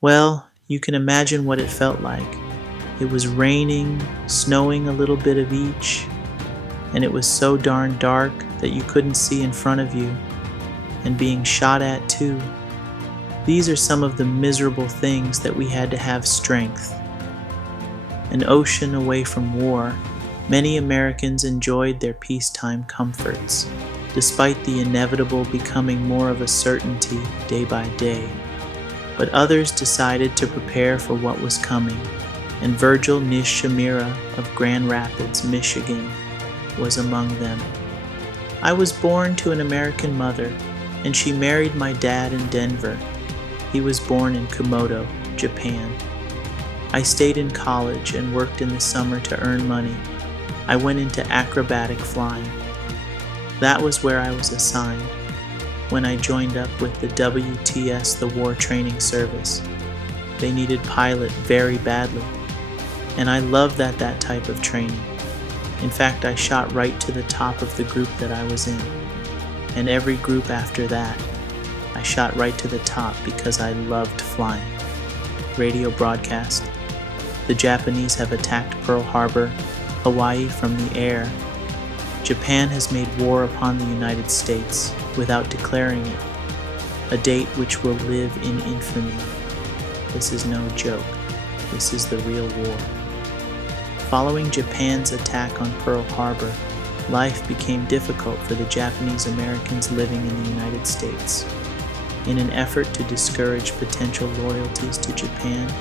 Well, you can imagine what it felt like. It was raining, snowing a little bit of each, and it was so darn dark that you couldn't see in front of you, and being shot at too. These are some of the miserable things that we had to have strength. An ocean away from war, many Americans enjoyed their peacetime comforts, despite the inevitable becoming more of a certainty day by day. But others decided to prepare for what was coming, and Virgil Nishimura of Grand Rapids, Michigan, was among them. I was born to an American mother, and she married my dad in Denver. He was born in Kumamoto, Japan. I stayed in college and worked in the summer to earn money. I went into acrobatic flying. That was where I was assigned when I joined up with the WTS, the War Training Service. They needed pilot very badly, and I loved that type of training. In fact, I shot right to the top of the group that I was in, and every group after that, I shot right to the top because I loved flying. Radio broadcast. The Japanese have attacked Pearl Harbor, Hawaii from the air. Japan has made war upon the United States without declaring it, a date which will live in infamy. This is no joke. This is the real war. Following Japan's attack on Pearl Harbor, life became difficult for the Japanese Americans living in the United States. In an effort to discourage potential loyalties to Japan,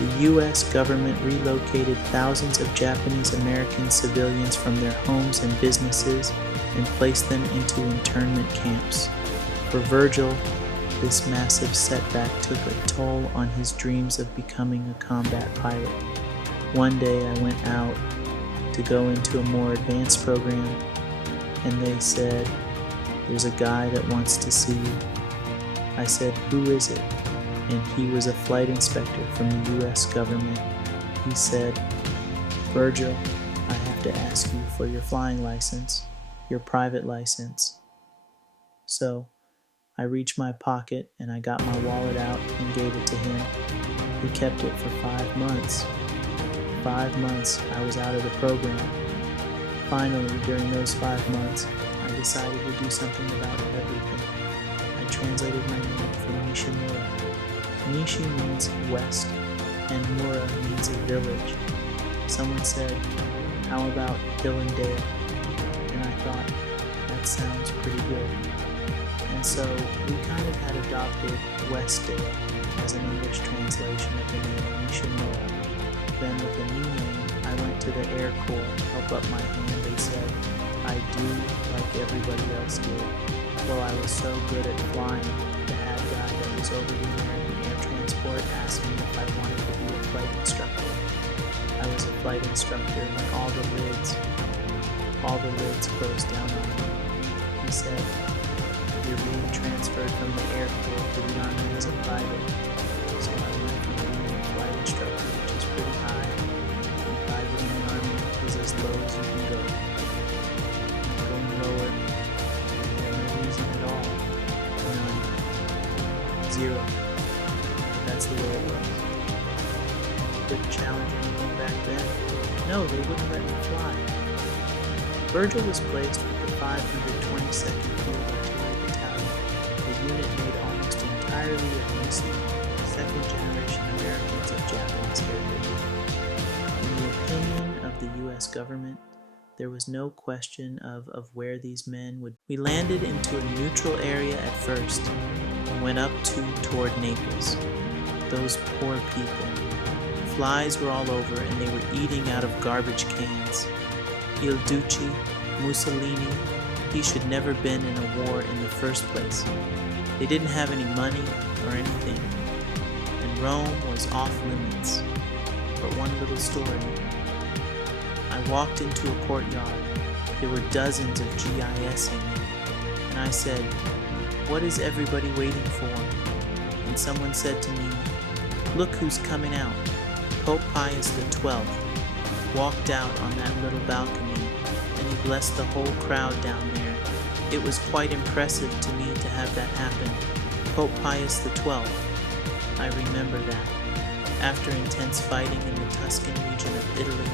the U.S. government relocated thousands of Japanese American civilians from their homes and businesses and placed them into internment camps. For Virgil, this massive setback took a toll on his dreams of becoming a combat pilot. One day I went out to go into a more advanced program, and they said, "There's a guy that wants to see you." I said, "Who is it?" And he was a flight inspector from the U.S. government. He said, "Virgil, I have to ask you for your flying license, your private license." So I reached my pocket and I got my wallet out and gave it to him. He kept it for 5 months. 5 months I was out of the program. Finally, during those 5 months, I decided to do something about everything. I translated my name from Nishimura. Nishi means west, and Mura means a village. Someone said, "How about hill and dale?" And I thought, that sounds pretty good. And so we kind of had adopted Westdale as an English translation of the name Nishimura. Then with a new name, I went to the Air Corps to help up my hand. They said, I do like everybody else did. Well, I was so good at flying, the head guy that was over the American Air Transport asked me if I wanted to be a flight instructor. I was a flight instructor, and all the lids closed down on me. He said, "You're being transferred from the Air Corps to the Army as a private." So I went from being a flight instructor, which is pretty high, and private in the Army is as low as you can go. Going lower, no reason at all. None. Zero. That's the way it was. Couldn't challenge anything back then. No, they wouldn't let me fly. Virgil was placed with the 522nd Field Artillery Battalion, a unit made almost entirely of recent, second-generation Americans of Japanese heritage. In the opinion of the U.S. government, there was no question of where these men would. We landed into a neutral area at first and went up toward Naples. Those poor people. Flies were all over and they were eating out of garbage cans. Il Duce, Mussolini, he should never been in a war in the first place. They didn't have any money or anything, and Rome was off limits. But one little story. I walked into a courtyard. There were dozens of GIS in it, and I said, "What is everybody waiting for?" And someone said to me, "Look who's coming out." Pope Pius XII walked out on that little balcony, and he blessed the whole crowd down there. It was quite impressive to me to have that happen. Pope Pius XII. I remember that, after intense fighting in the Tuscan region of Italy,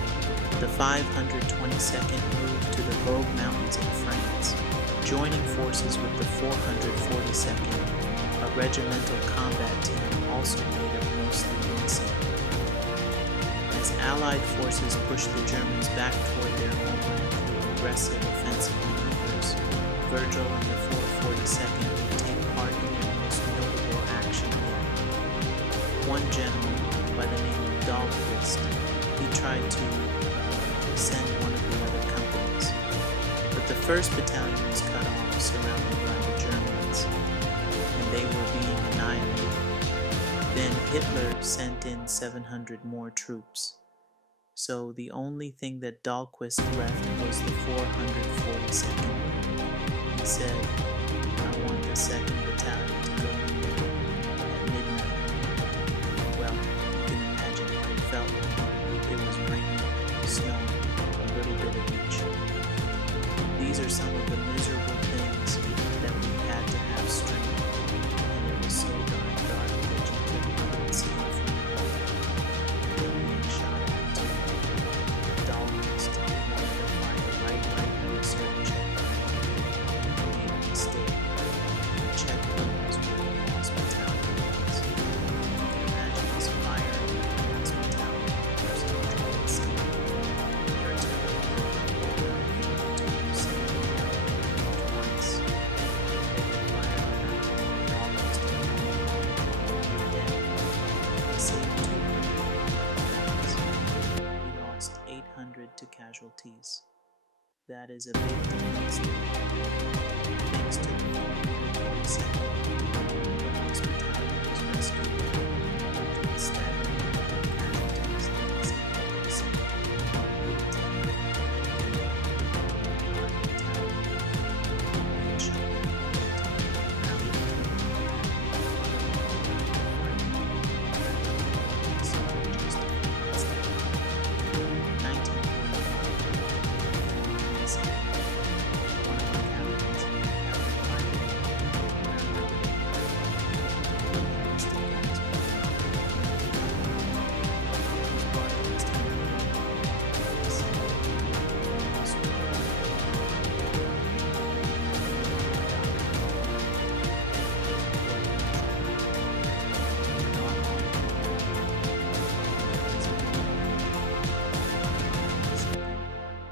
the 522nd moved to the Vosges Mountains in France, joining forces with the 442nd, a regimental combat team also made up mostly Unsung. As Allied forces pushed the Germans back toward their homeland through aggressive offensive maneuvers, Virgil and the 442nd would take part in their most notable action yet. One general, by the name of Dahlquist, he tried to send one of the other companies, but the 1st Battalion was cut off, surrounded by the Germans, and they were being annihilated. Then Hitler sent in 700 more troops. So the only thing that Dahlquist left was the 442nd. He said, "I want the 2nd Battalion to go in there at midnight." Well, you can imagine what it felt like. It was raining, snowing, a little bit of each. These are some of the miserable things that we had to have strength, and it was so darn dark that you couldn't see in front of you. And being shot at too. Dahlquist wanted to fire right at a certain checkpoint. He made a mistake. The checkpoint was where the lost battalion was. You can imagine us firing at the lost battalion first controlled scene. The artillery to save the battalion twice. They could fire on that one and almost dead. We saved 200 lives. We lost 800 to casualties. That is a big difference. Thanks to the 442nd, the lost battalion was rescued due to the staggering number of casualties that was increasing.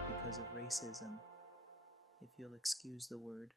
Because of racism, if you'll excuse the word.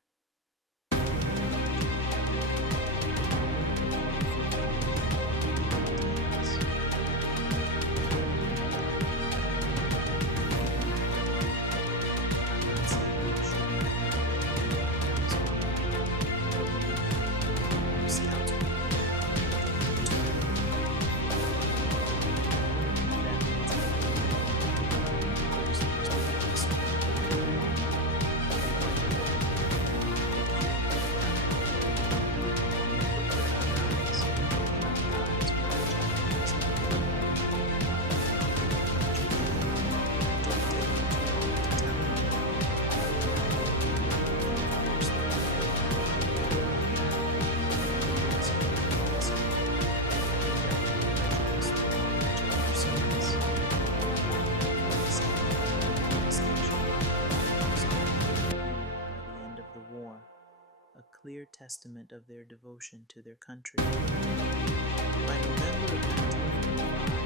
Clear testament of their devotion to their country. By November of 1945,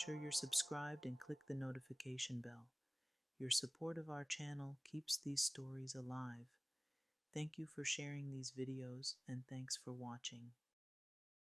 sure you're subscribed and click the notification bell. Your support of our channel keeps these stories alive. Thank you for sharing these videos, and thanks for watching.